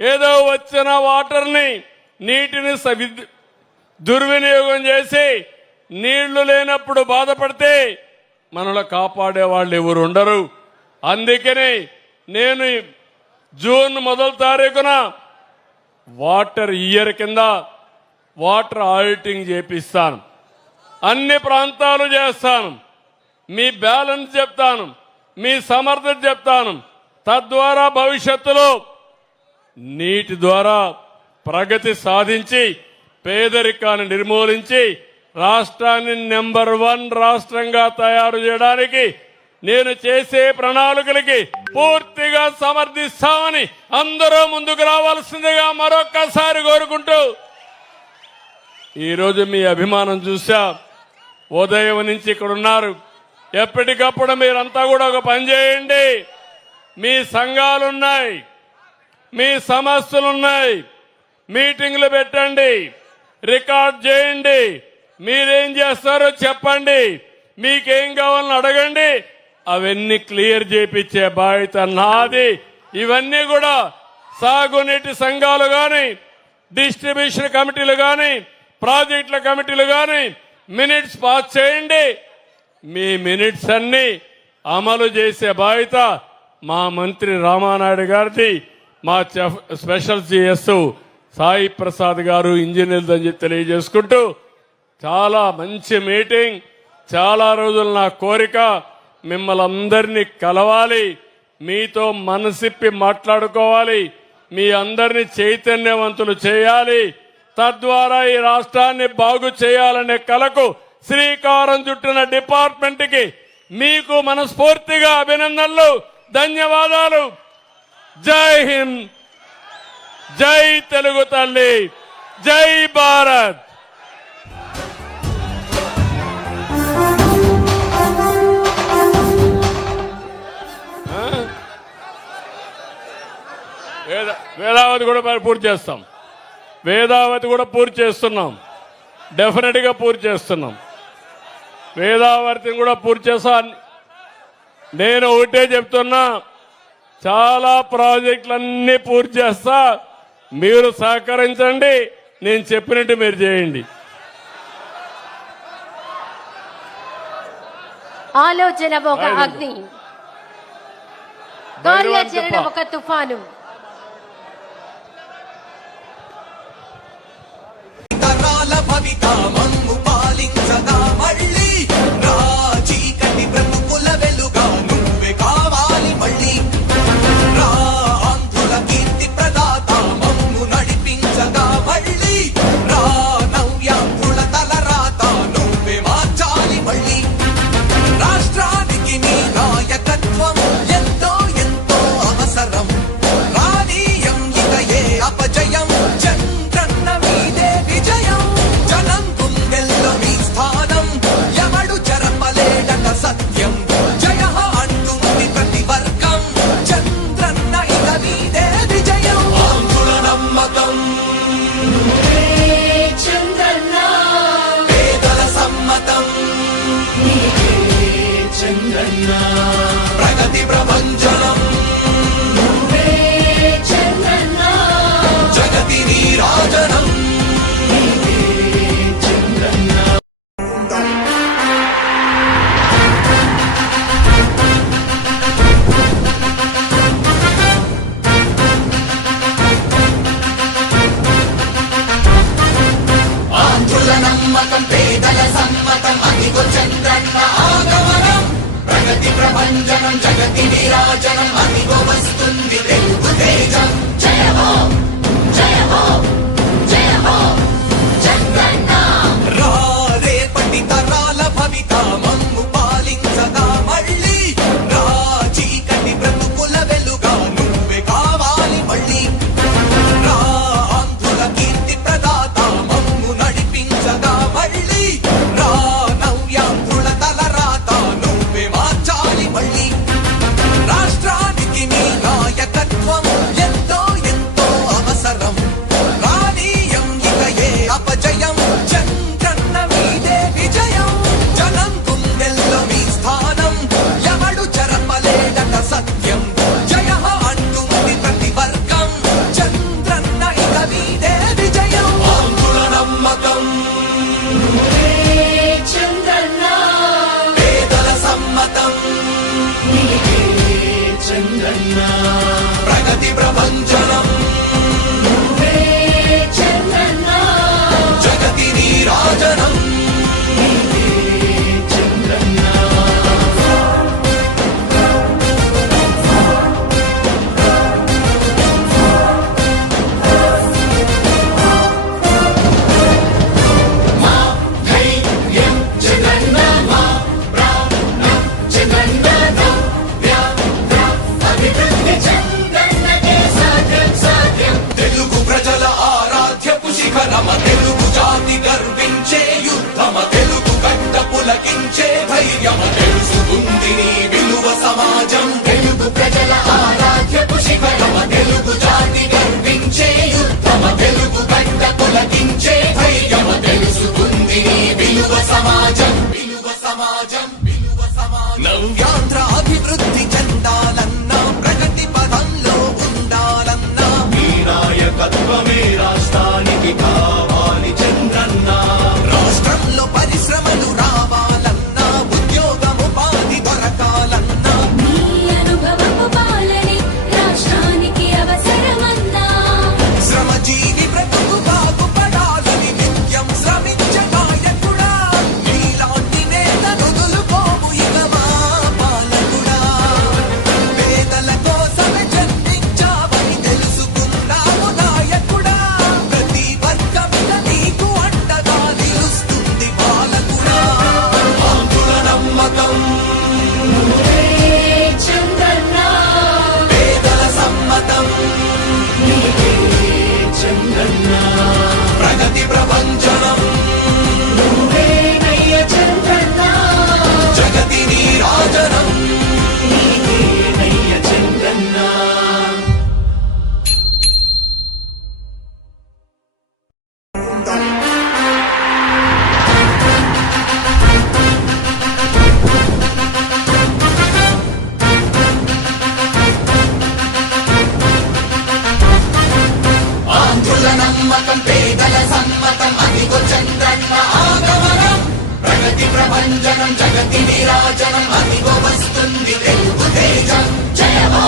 ఏదో వచ్చిన వాటర్ని నీటిని దుర్వినియోగం చేసి నీళ్లు లేనప్పుడు బాధపడితే మనలో కాపాడే వాళ్ళు ఎవరు ఉండరు. అందుకని నేను జూన్ 1వ తారీఖున వాటర్ ఇయర్ కింద వాటర్ ఆడిటింగ్ చేపిస్తాను. అన్ని ప్రాంతాలు చేస్తాను. మీ బ్యాలెన్స్ చెప్తాను, మీ సమర్థత చెప్తాను. తద్వారా భవిష్యత్తులో నీటి ద్వారా ప్రగతి సాధించి పేదరికాన్ని నిర్మూలించి రాష్ట్రాన్ని నెంబర్ 1 రాష్ట్రంగా తయారు చేయడానికి నేను చేసే ప్రణాళికలకి పూర్తిగా సమర్థిస్తామని అందరూ ముందుకు రావాల్సిందిగా మరొక్కసారి కోరుకుంటూ ఈరోజు మీ అభిమానం చూసా. ఉదయం నుంచి ఇక్కడ ఉన్నారు. ఎప్పటికప్పుడు మీరంతా కూడా ఒక పని చేయండి. మీ సంఘాలున్నాయి, మీ సమస్యలున్నాయి, మీటింగ్లు పెట్టండి, రికార్డ్ చేయండి. మీరేం చేస్తారో చెప్పండి, మీకేం కావాలని అడగండి. అవన్నీ క్లియర్ చేయించే బాధ్యత నాది. ఇవన్నీ కూడా సాగునీటి సంఘాలు కానీ, డిస్ట్రిబ్యూషన్ కమిటీలు కానీ, ప్రాజెక్టుల కమిటీలు కానీ మినిట్స్ పాస్ చేయండి. మీ మినిట్స్ అన్ని అమలు చేసే బాధ్యత మా మంత్రి రామానాయుడు గారిది, మా స్పెషల్ సిఎస్ సాయి ప్రసాద్ గారు ఇంజనీర్లు అని తెలియజేసుకుంటూ చాలా మంచి మీటింగ్. చాలా రోజులు నా కోరిక మిమ్మల్ని అందరినీ కలవాలి, మీతో మనసిప్పి మాట్లాడుకోవాలి, మీ అందరినీ చైతన్యవంతులు చేయాలి. తద్వారా ఈ రాష్ట్రాన్ని బాగు చేయాలనే కలకు శ్రీకారం చుట్టిన డిపార్ట్మెంట్ కి మీకు మనస్ఫూర్తిగా అభినందనలు, ధన్యవాదాలు. జై హింద్, జై తెలుగు తల్లి, జై భారత్. వేదావతి కూడా పూర్తి చేస్తాం. వేదావతి కూడా పూర్తి చేస్తున్నాం. డెఫినెట్ గా పూర్తి చేస్తున్నాం. వేదావతిని కూడా పూర్తి చేస్తా. నేను ఒకటే చెప్తున్నా, చాలా ప్రాజెక్టులన్నీ పూర్తి చేస్తా. మీరు సహకరించండి, నేను చెప్పినట్టు మీరు చేయండి. ఆలోచన ఒక అగ్ని, కార్యాచరణ ఒక తుఫాను. మమ్ము పాలించగా మళ్ళీ రాజీకటి బ్రతుకుల వెలుగా నువ్వే కావాలి మళ్ళీ. రా ఆంధ్రుల కీర్తి ప్రదాత మమ్ము నడిపించగా మళ్ళీ. రా నవ్యాంధ్రుల తలరాత నువ్వే మార్చాలి మళ్ళీ. రాష్ట్రానికి నీ నాయకత్వం ఎంతో ఎంతో అవసరం. రానీయం ఇక ఏ అపజయం, చంద్రన్న మీదే విజయం. జనం గుండెల్లో మీ స్థానం ఎవడు చెరపలేడట సత్యం. జయ అంటుంది ప్రతి వర్గం, చంద్రన్న ఇక మీదే విజయం. ఆంధ్రుల నమ్మకం చంద్రన్న, పేదల సమ్మతం చంద్రన్న, ప్రగతి ప్రభంజనం చంద్రన్న, జగతి నీరాజనం. ఆంధ్రుల నమ్మకం, పేదల సమ్మతం, అదిగో చంద్రన్న ఆగమనం. ప్రగతి ప్రభంజనం, జగతి నీరాజనం, అదిగో వస్తుంది తెలుగు తేజం. జయ హో, జయ హో, జయ హో చంద్రన్న. రా రేపటి తరాల భవిత మమ్ము పాలించగా మళ్ళీ. రా చీకటి బ్రతుకుల వెలుగా నువ్వే కావాలి మళ్ళీ. రా ఆంధ్రుల కీర్తి ప్రదాత మమ్ము నడిపించగా మళ్ళీ. రా నవ్యాంధ్రుల తలరాత నువ్వే మార్చాలి మళ్ళీ. నమ్మకం పేదల సమ్మతం అదిగో చంద్రన్న ఆగమనం ప్రగతి ప్రభంజనం జగతి విరాజనం అదిగో వస్తుంది తెలుగు తేజం జయ హో